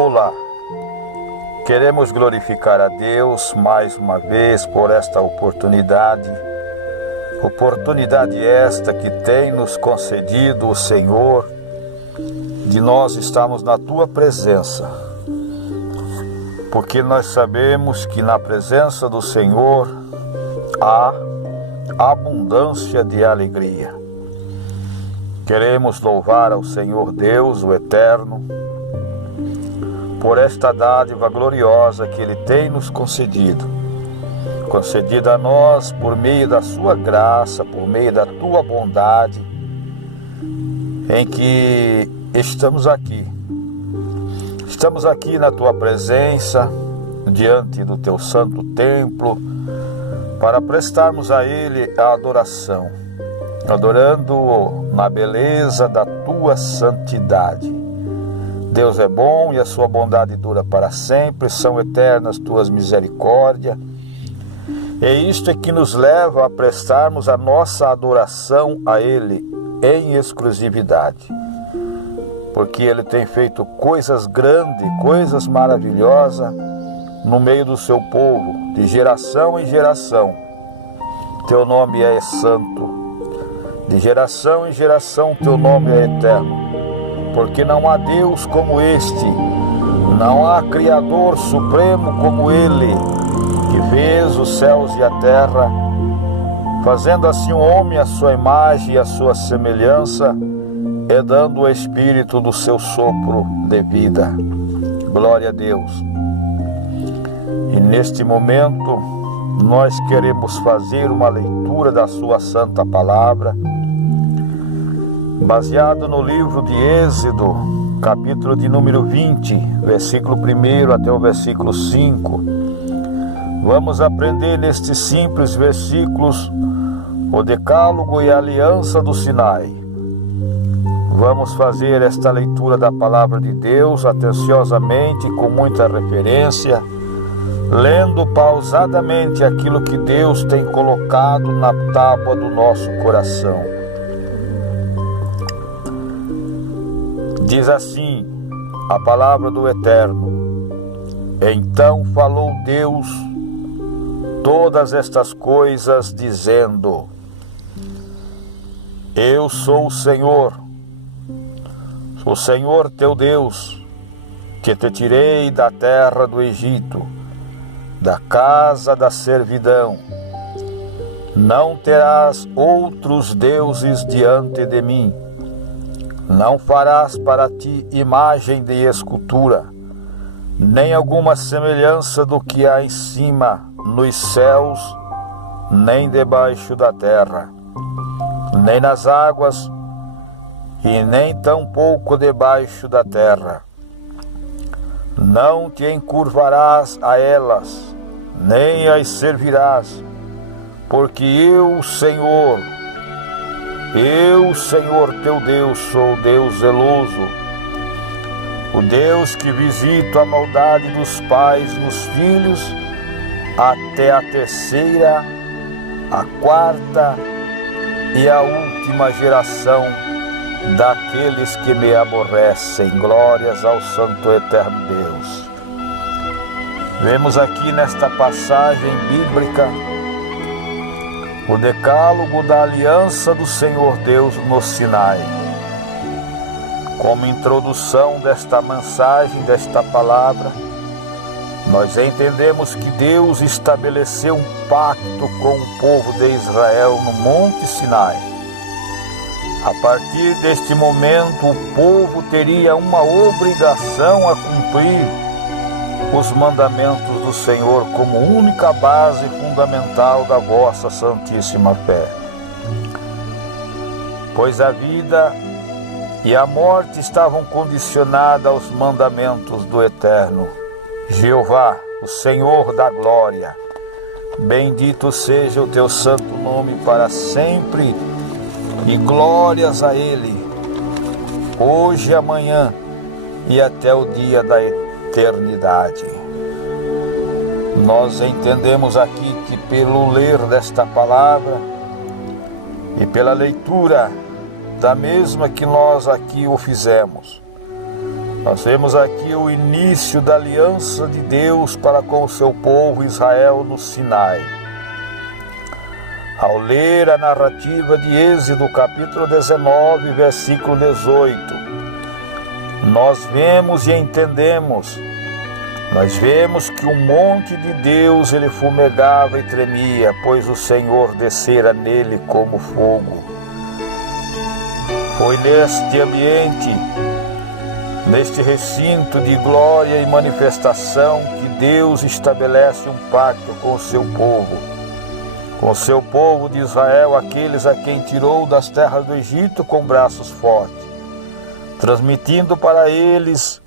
Olá, queremos glorificar a Deus mais uma vez por esta oportunidade esta que tem nos concedido o Senhor, de nós estarmos na Tua presença, porque nós sabemos que na presença do Senhor há abundância de alegria. Queremos louvar ao Senhor Deus, o Eterno, por esta dádiva gloriosa que Ele tem nos concedida a nós por meio da Sua graça, por meio da Tua bondade, em que estamos aqui na Tua presença, diante do Teu santo templo, para prestarmos a Ele a adoração, adorando-o na beleza da Tua santidade. Deus é bom e a Sua bondade dura para sempre, são eternas Tuas misericórdias. E isto é que nos leva a prestarmos a nossa adoração a Ele em exclusividade. Porque Ele tem feito coisas grandes, coisas maravilhosas no meio do Seu povo, de geração em geração. Teu nome é santo, de geração em geração Teu nome é eterno. Porque não há Deus como este, não há Criador supremo como Ele, que fez os céus e a terra, fazendo assim o homem à sua imagem e à sua semelhança, e dando o Espírito do seu sopro de vida. Glória a Deus. E neste momento, nós queremos fazer uma leitura da Sua Santa Palavra, baseado no livro de Êxodo, capítulo de número 20, versículo 1 até o versículo 5. Vamos aprender nestes simples versículos o decálogo e a aliança do Sinai. Vamos fazer esta leitura da palavra de Deus atenciosamente, com muita referência, lendo pausadamente aquilo que Deus tem colocado na tábua do nosso coração. Diz assim a palavra do Eterno: Então falou Deus todas estas coisas, dizendo: Eu sou o Senhor teu Deus, que te tirei da terra do Egito, da casa da servidão. Não terás outros deuses diante de mim. Não farás para ti imagem de escultura, nem alguma semelhança do que há em cima nos céus, nem debaixo da terra, nem nas águas, e nem tampouco debaixo da terra. Não te encurvarás a elas, nem as servirás, porque eu, Senhor teu Deus, sou Deus zeloso, o Deus que visito a maldade dos pais nos filhos, até a terceira, a quarta e a última geração daqueles que me aborrecem. Glórias ao Santo Eterno Deus. Vemos aqui nesta passagem bíblica o decálogo da aliança do Senhor Deus no Sinai. Como introdução desta mensagem, desta palavra, nós entendemos que Deus estabeleceu um pacto com o povo de Israel no Monte Sinai. A partir deste momento, o povo teria uma obrigação a cumprir os mandamentos do Senhor como única base fundamental da vossa santíssima fé. Pois a vida e a morte estavam condicionadas aos mandamentos do Eterno. Jeová, o Senhor da glória, bendito seja o teu santo nome para sempre, e glórias a Ele, hoje, amanhã e até o dia da eternidade. Nós entendemos aqui que pelo ler desta palavra e pela leitura da mesma que nós aqui o fizemos, Nós vemos aqui o início da aliança de Deus para com o seu povo Israel no Sinai. Ao ler a narrativa de Êxodo, capítulo 19, versículo 18, nós vemos e entendemos, nós vemos que o monte de Deus ele fumegava e tremia, pois o Senhor descera nele como fogo. Foi neste ambiente, neste recinto de glória e manifestação que Deus estabelece um pacto com o seu povo de Israel, aqueles a quem tirou das terras do Egito com braços fortes, transmitindo para eles,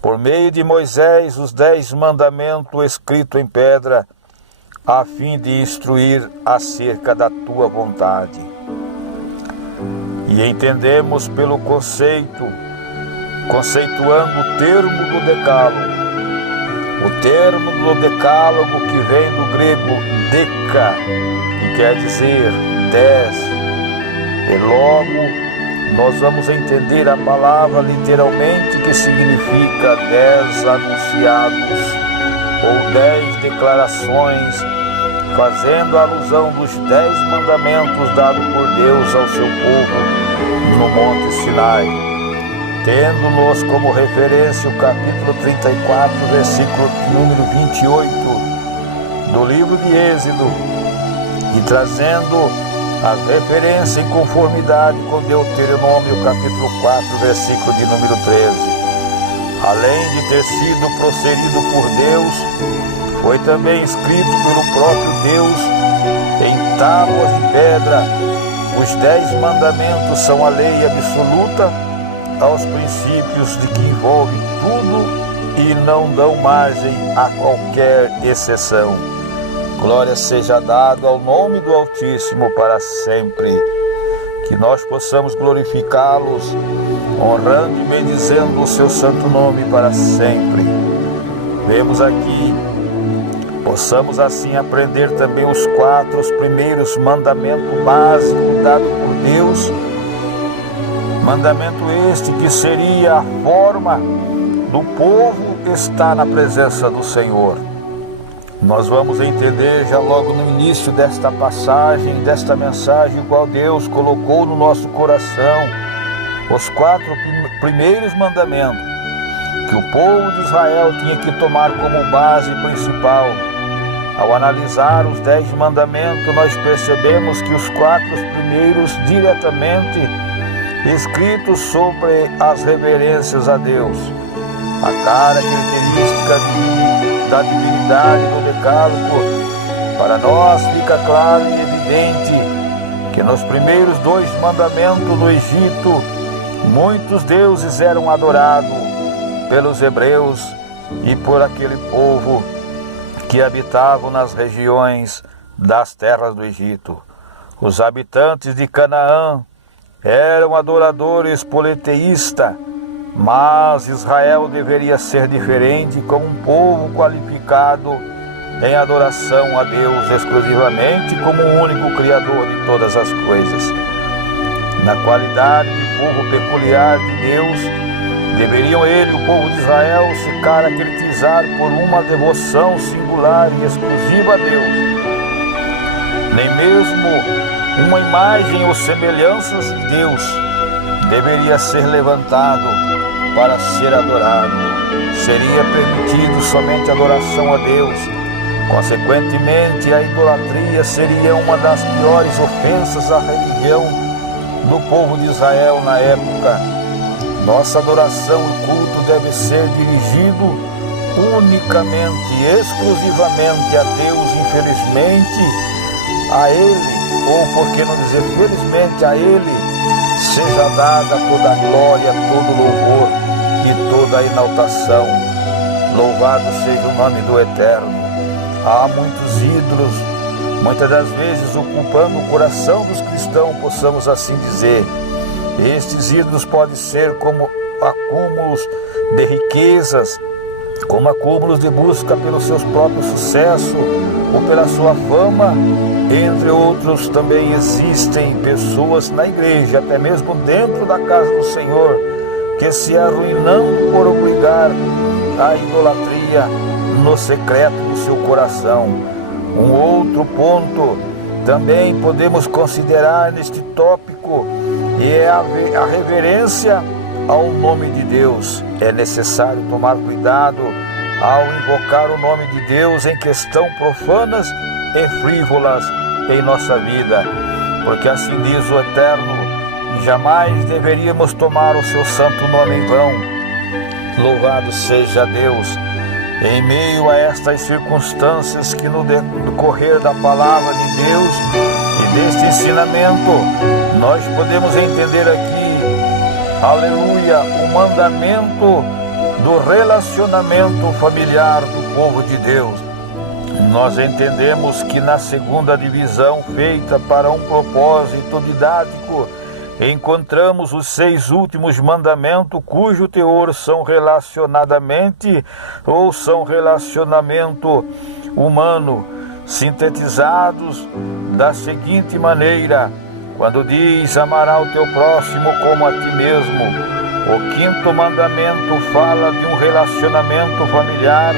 por meio de Moisés, os 10 mandamentos escritos em pedra, a fim de instruir acerca da tua vontade. E entendemos pelo conceituando o termo do decálogo. O termo do decálogo que vem do grego deca, que quer dizer 10. E logo nós vamos entender a palavra literalmente, que significa 10 anunciados ou 10 declarações, fazendo alusão dos 10 mandamentos dados por Deus ao seu povo no Monte Sinai, tendo-nos como referência o capítulo 34, versículo número 28 do livro de Êxodo, e trazendo a referência em conformidade com Deuteronômio, capítulo 4, versículo de número 13. Além de ter sido procedido por Deus, foi também escrito pelo próprio Deus em tábuas de pedra. Os 10 mandamentos são a lei absoluta aos princípios de que envolve tudo e não dão margem a qualquer exceção. Glória seja dada ao nome do Altíssimo para sempre. Que nós possamos glorificá-los, honrando e bendizendo o seu santo nome para sempre. Vemos aqui, possamos assim aprender também os 4 primeiros mandamentos básicos dados por Deus. Mandamento este que seria a forma do povo estar na presença do Senhor. Nós vamos entender já logo no início desta passagem, desta mensagem, qual Deus colocou no nosso coração, os 4 primeiros mandamentos, que o povo de Israel tinha que tomar como base principal. Ao analisar os 10 mandamentos, nós percebemos que os 4 primeiros diretamente escritos sobre as reverências a Deus, a característica da divinidade do decálogo. Para nós fica claro e evidente que nos primeiros 2 mandamentos do Egito, muitos deuses eram adorados pelos hebreus e por aquele povo que habitavam nas regiões das terras do Egito. Os habitantes de Canaã eram adoradores politeístas, mas Israel deveria ser diferente, como um povo qualificado em adoração a Deus exclusivamente como o único Criador de todas as coisas. Na qualidade de povo peculiar de Deus, deveriam ele, o povo de Israel, se caracterizar por uma devoção singular e exclusiva a Deus. Nem mesmo uma imagem ou semelhanças de Deus deveria ser levantado para ser adorado. Seria permitido somente adoração a Deus. Consequentemente, a idolatria seria uma das piores ofensas à religião do povo de Israel na época. Nossa adoração e culto deve ser dirigido unicamente e exclusivamente a Deus. Infelizmente, a Ele, ou por que não dizer felizmente a Ele, seja dada toda a glória, todo o louvor e toda a exaltação. Louvado seja o nome do Eterno. Há muitos ídolos, muitas das vezes ocupando o coração dos cristãos, possamos assim dizer. Estes ídolos podem ser como acúmulos de riquezas, como acúmulos de busca pelo seu próprio sucesso ou pela sua fama. Entre outros, também existem pessoas na igreja, até mesmo dentro da casa do Senhor, que se arruinando por obrigar a idolatria no secreto do seu coração. Um outro ponto também podemos considerar neste tópico é a reverência ao nome de Deus. É necessário tomar cuidado ao invocar o nome de Deus em questões profanas e frívolas em nossa vida, porque assim diz o Eterno: jamais deveríamos tomar o seu santo nome em vão. Louvado seja Deus! Em meio a estas circunstâncias que no decorrer da palavra de Deus e deste ensinamento, nós podemos entender aqui, aleluia, o mandamento do relacionamento familiar do povo de Deus. Nós entendemos que na segunda divisão, feita para um propósito didático, encontramos os 6 últimos mandamentos, cujo teor são relacionadamente ou são relacionamento humano, sintetizados da seguinte maneira, quando diz: amará o teu próximo como a ti mesmo. O 5º mandamento fala de um relacionamento familiar,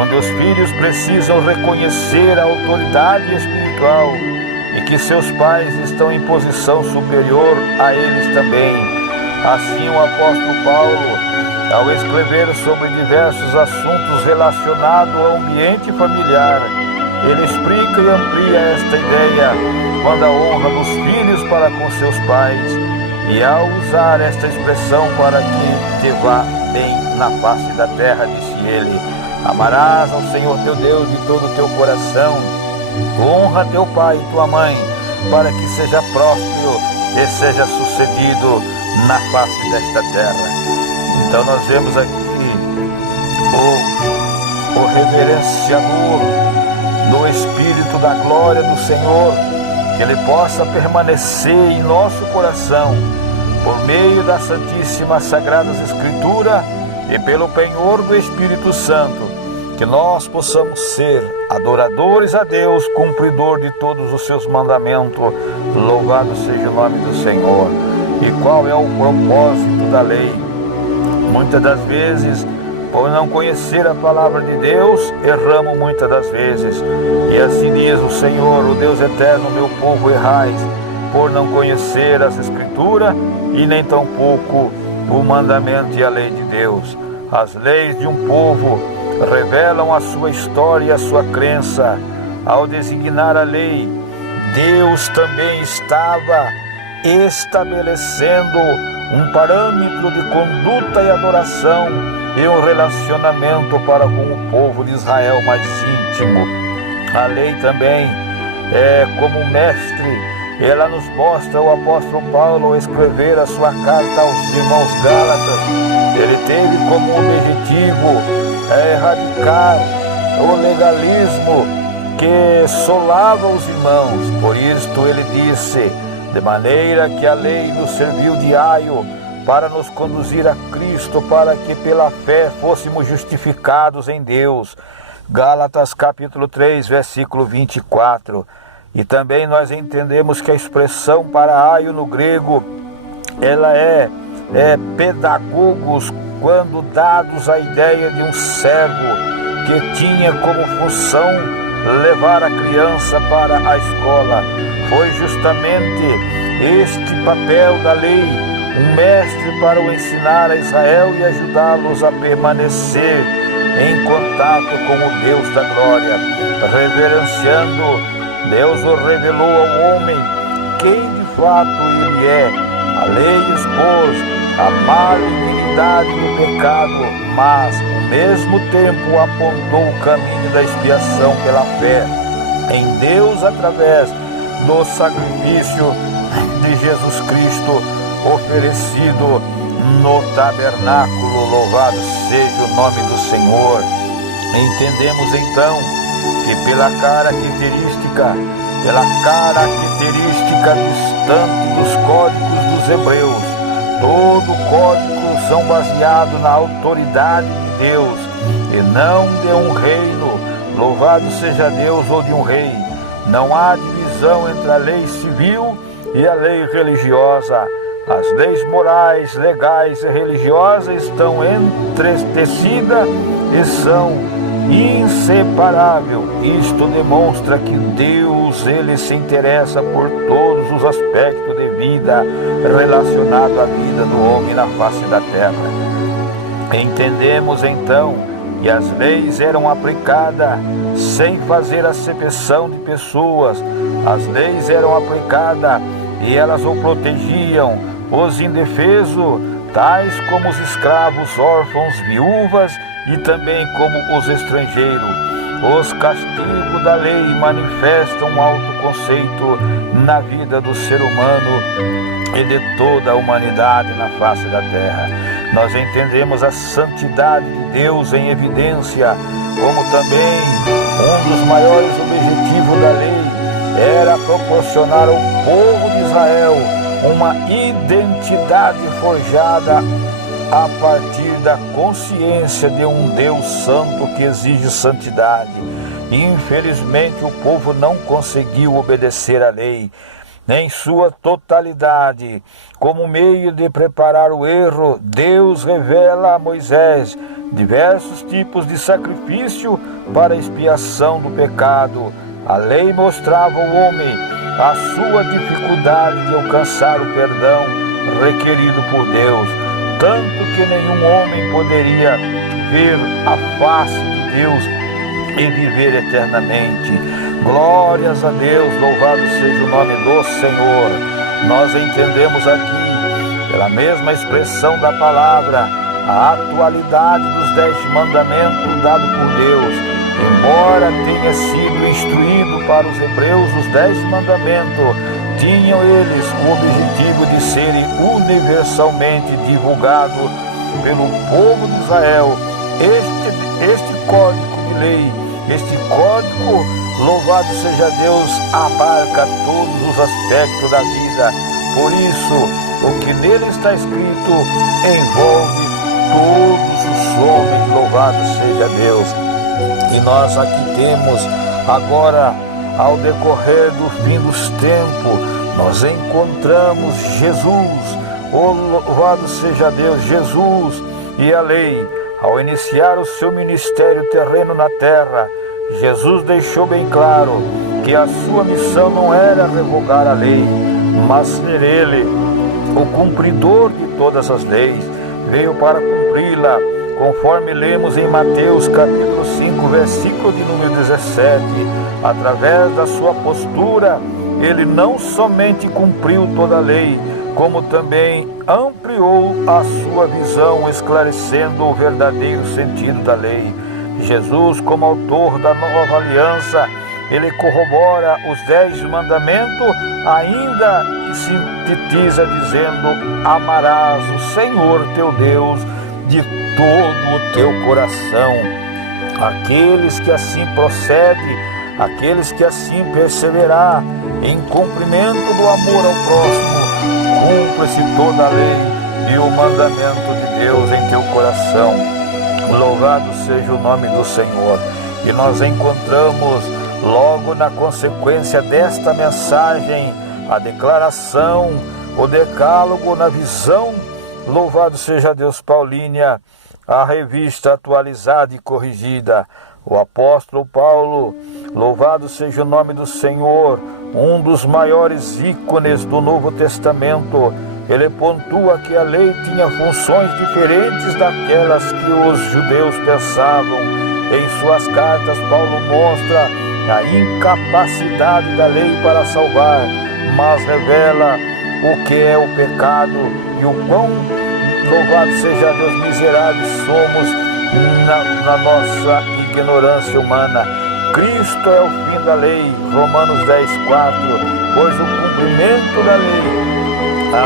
onde os filhos precisam reconhecer a autoridade espiritual e que seus pais estão em posição superior a eles também. Assim, o apóstolo Paulo, ao escrever sobre diversos assuntos relacionados ao ambiente familiar, ele explica e amplia esta ideia quando a honra dos filhos para com seus pais, e ao usar esta expressão: para que te vá bem na face da terra, disse ele: amarás ao Senhor teu Deus de todo o teu coração, honra teu pai e tua mãe, para que seja próspero e seja sucedido na face desta terra. Então nós vemos aqui o reverenciador do Espírito da glória do Senhor, que ele possa permanecer em nosso coração por meio da Santíssima Sagradas Escritura e pelo penhor do Espírito Santo, que nós possamos ser adoradores a Deus, cumpridor de todos os seus mandamentos. Louvado seja o nome do Senhor. E qual é o propósito da lei? Muitas das vezes, por não conhecer a palavra de Deus, erramos muitas das vezes. E assim diz o Senhor, o Deus eterno: meu povo, errais, por não conhecer as Escrituras e nem tampouco o mandamento e a lei de Deus. As leis de um povo revelam a sua história e a sua crença. Ao designar a lei, Deus também estava estabelecendo um parâmetro de conduta e adoração e um relacionamento para com o povo de Israel mais íntimo. A lei também é como mestre. Ela nos mostra o apóstolo Paulo ao escrever a sua carta aos irmãos Gálatas. Ele teve como objetivo erradicar o legalismo que solava os irmãos. Por isto ele disse: de maneira que a lei nos serviu de aio para nos conduzir a Cristo, para que pela fé fôssemos justificados em Deus. Gálatas capítulo 3, versículo 24. E também nós entendemos que a expressão para aio no grego, ela é pedagogos, quando dados a ideia de um servo que tinha como função levar a criança para a escola. Foi justamente este papel da lei, um mestre para o ensinar a Israel e ajudá-los a permanecer em contato com o Deus da glória. Reverenciando, Deus o revelou ao homem quem de fato ele é. A lei expôs a malignidade do pecado, mas ao mesmo tempo apontou o caminho da expiação pela fé em Deus através do sacrifício de Jesus Cristo oferecido no tabernáculo. Louvado seja o nome do Senhor. Entendemos então que pela característica distante dos códigos dos hebreus, todo código são baseados na autoridade de Deus e não de um reino. Louvado seja Deus, ou de um rei. Não há divisão entre a lei civil e a lei religiosa. As leis morais, legais e religiosas estão entretecidas e são inseparáveis. Isto demonstra que Deus, Ele se interessa por todos os aspectos de vida relacionados à vida do homem na face da terra. Entendemos então que as leis eram aplicadas sem fazer acepção de pessoas. As leis eram aplicadas e elas o protegiam, os indefesos, tais como os escravos, órfãos, viúvas e também como os estrangeiros. Os castigos da lei manifestam um alto conceito na vida do ser humano e de toda a humanidade na face da terra. Nós entendemos a santidade de Deus em evidência, como também um dos maiores objetivos da lei era proporcionar ao povo de Israel uma identidade forjada a partir da consciência de um Deus santo que exige santidade. Infelizmente, o povo não conseguiu obedecer à lei em sua totalidade. Como meio de preparar o erro, Deus revela a Moisés diversos tipos de sacrifício para a expiação do pecado. A lei mostrava ao homem a sua dificuldade de alcançar o perdão requerido por Deus, tanto que nenhum homem poderia ver a face de Deus e viver eternamente. Glórias a Deus, louvado seja o nome do Senhor. Nós entendemos aqui, pela mesma expressão da palavra, a atualidade dos 10 mandamentos dados por Deus. Embora tenha sido instruído para os hebreus os 10 mandamentos, tinham eles o objetivo de serem universalmente divulgados pelo povo de Israel. Este código de lei, este código, louvado seja Deus, abarca todos os aspectos da vida. Por isso, o que nele está escrito envolve todos os homens, louvado seja Deus. E nós aqui temos agora, ao decorrer do fim dos tempos, nós encontramos Jesus, louvado seja Deus, Jesus e a lei. Ao iniciar o seu ministério terreno na terra, Jesus deixou bem claro que a sua missão não era revogar a lei, mas ser ele o cumpridor de todas as leis. Veio para cumpri-la, conforme lemos em Mateus capítulo 5, versículo de número 17. Através da sua postura, ele não somente cumpriu toda a lei, como também ampliou a sua visão, esclarecendo o verdadeiro sentido da lei. Jesus, como autor da nova aliança, ele corrobora os 10 mandamentos, ainda sintetiza dizendo: amarás o Senhor teu Deus de todo o teu coração. Aqueles que assim procedem, aqueles que assim perseverar em cumprimento do amor ao próximo, cumpre-se toda a lei e o mandamento de Deus em teu coração. Louvado seja o nome do Senhor. E nós encontramos logo na consequência desta mensagem a declaração, o decálogo na visão, louvado seja Deus, Paulínia, a revista atualizada e corrigida. O apóstolo Paulo, louvado seja o nome do Senhor, um dos maiores ícones do Novo Testamento, ele pontua que a lei tinha funções diferentes daquelas que os judeus pensavam. Em suas cartas, Paulo mostra a incapacidade da lei para salvar, mas revela o que é o pecado e o quão, louvado seja Deus, miseráveis somos na nossa ignorância humana. Cristo é o fim da lei, Romanos 10, 4, pois o cumprimento da lei,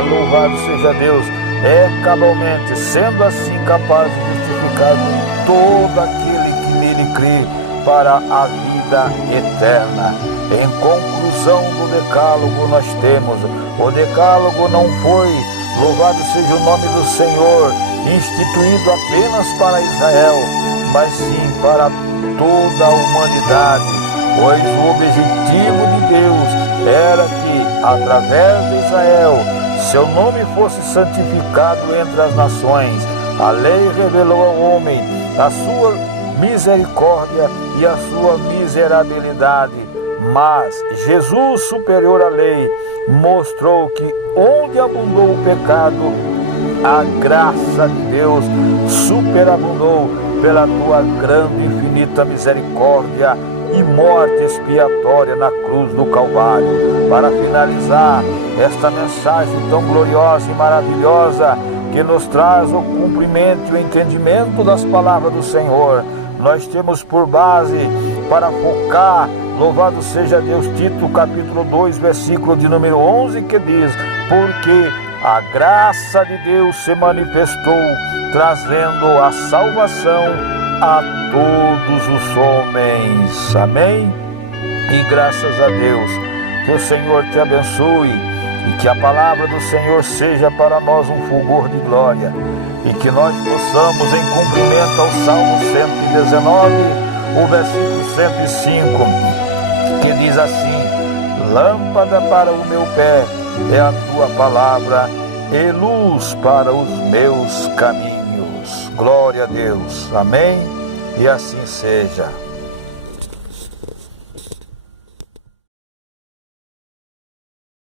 louvado seja Deus, é cabalmente, sendo assim capaz de justificar todo aquele que nele crê para a vida eterna. Em conclusão do decálogo nós temos, o decálogo não foi, louvado seja o nome do Senhor, instituído apenas para Israel, mas sim para toda a humanidade, pois o objetivo de Deus era que, através de Israel, seu nome fosse santificado entre as nações. A lei revelou ao homem a sua misericórdia e a sua miserabilidade. Mas Jesus, superior à lei, mostrou que onde abundou o pecado, a graça de Deus superabundou pela tua grande e infinita misericórdia e morte expiatória na cruz do Calvário. Para finalizar esta mensagem tão gloriosa e maravilhosa, que nos traz o cumprimento e o entendimento das palavras do Senhor, nós temos por base para focar, louvado seja Deus, Tito capítulo 2, versículo de número 11, que diz: porque a graça de Deus se manifestou, trazendo a salvação a todos os homens. Amém? E graças a Deus, que o Senhor te abençoe, e que a palavra do Senhor seja para nós um fulgor de glória, e que nós possamos, em cumprimento ao Salmo 119, o versículo 105, que diz assim: lâmpada para o meu pé é a tua palavra, e luz para os meus caminhos. Glória a Deus. Amém? E assim seja.